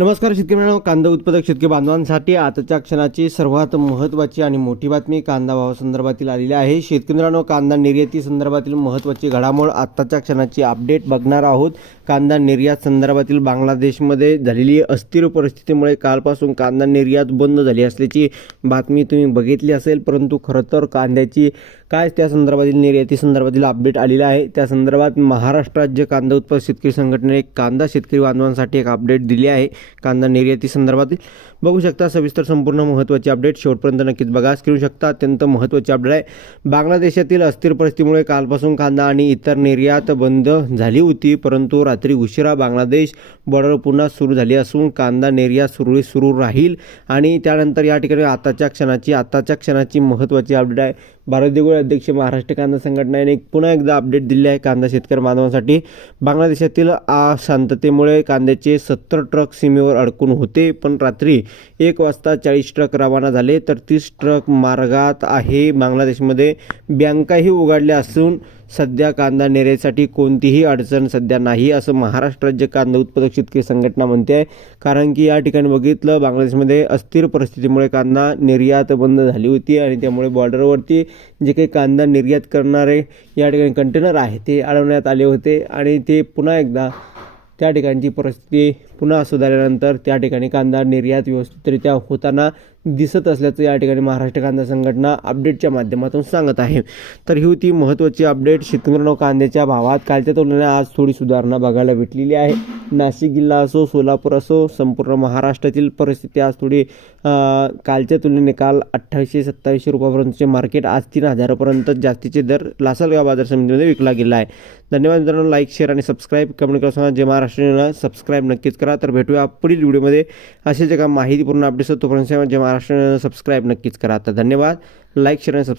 नमस्कार शेतकरी मित्रांनो कांदा उत्पादक शेतकरी बांधवांसाठी आताच्या क्षणाची सर्वात महत्त्वाची आणि मोठी बातमी कांदा भावासंदर्भातील आलेली आहे. शेतकरी मित्रांनो कांदा निर्याती संदर्भातील महत्त्वाची घडामोड आत्ताच्या क्षणाची अपडेट बघणार आहोत. कांदा निर्यात संदर्भातील बांगलादेशमध्ये झालेली अस्थिर परिस्थितीमुळे कालपासून कांदा निर्यात बंद झाली असल्याची बातमी तुम्ही बघितली असेल. परंतु खरं तर कांद्याची काय त्या संदर्भातील निर्याती संदर्भातील अपडेट आलेला आहे. त्या संदर्भात महाराष्ट्र राज्य कांदा उत्पादक शेतकरी संघटनेने एक कांदा शेतकरी बांधवांसाठी एक अपडेट दिली आहे. कांदा निर्याती संदर्भातील. बघू शकता सविस्तर संपूर्ण महत्त्वाची अपडेट शेवटपर्यंत नक्कीच बघा. स्क्रीन शकता अत्यंत महत्त्वाची अपडेट आहे. बांगलादेशातील अस्थिर परिस्थितीमुळे कालपासून कांदा आणि इतर निर्यात बंद झाली होती परंतु रात्री उशिरा बांगलादेश बॉर्डर पुन्हा सुरू झाली असून कांदा निर्यात सुरळीत सुरू राहील आणि त्यानंतर या ठिकाणी आताच्या क्षणाची आताच्या क्षणाची महत्त्वाची अपडेट आहे. भारत देगोळे अध्यक्ष महाराष्ट्र कांदा संघटनेने एक- पुन्हा एकदा अपडेट दिले आहे कांदा शेतकरी बांधवांसाठी. बांगलादेशातील शांततेमुळे कांद्याचे सत्तर ट्रक सीमेवर अडकून होते. पण रात्री एक वाजता चाळीस ट्रक रवाना झाले. तर तीस ट्रक मार्गात आहे. बांगलादेशमध्ये बँकाही उघडल्या असून सध्या कांदा निर्यातीसाठी कोणतीही अडचण सध्या नाही असं महाराष्ट्र राज्य कांदा उत्पादक शेतकरी संघटना म्हणते. आहे कारण की या ठिकाणी बघितलं बांगलादेशमध्ये अस्थिर परिस्थितीमुळे कांदा निर्यात बंद झाली होती आणि त्यामुळे बॉर्डरवरती जे काही कांदा निर्यात करणारे या ठिकाणी कंटेनर आहे ते अडवण्यात आले होते. आणि ते पुन्हा एकदा त्या ठिकाणची परिस्थिती पुन्हा सुधारल्यानंतर त्या ठिकाणी कांदा निर्यात व्यवस्थितरित्या होताना दिसत असल्याचं या ठिकाणी महाराष्ट्र कांदा संघटना अपडेटच्या माध्यमातून सांगत आहे. तर ही होती महत्त्वाची अपडेट. शेतकऱ्यांना कांद्याच्या भावात कालच्या तुलनेने आज थोडी सुधारणा बघायला भेटलेली आहे. नाशिक जिल्हा असो सोलापूर असो संपूर्ण महाराष्ट्रातील परिस्थिती आज थोडी कालच्या तुलनेने काल अठ्ठावीसशे सत्तावीसशे रुपयापर्यंतचे मार्केट आज तीन हजारापर्यंत जास्तीचे दर लासलगाव बाजार समितीमध्ये विकला गेला आहे. धन्यवाद मित्रांनो लाईक शेअर आणि सबस्क्राईब कमेंट करा सांगा महाराष्ट्र सबस्क्राईब नक्कीच करा. तर भेटूया पुढील व्हिडिओमध्ये. असे जे का माहितीपूर्ण अपडेट्स तोपर्यंत जे महाराष्ट्र सबस्क्राईब नक्कीच करा. तर धन्यवाद. लाईक शेअर आणि सबस्क्राईब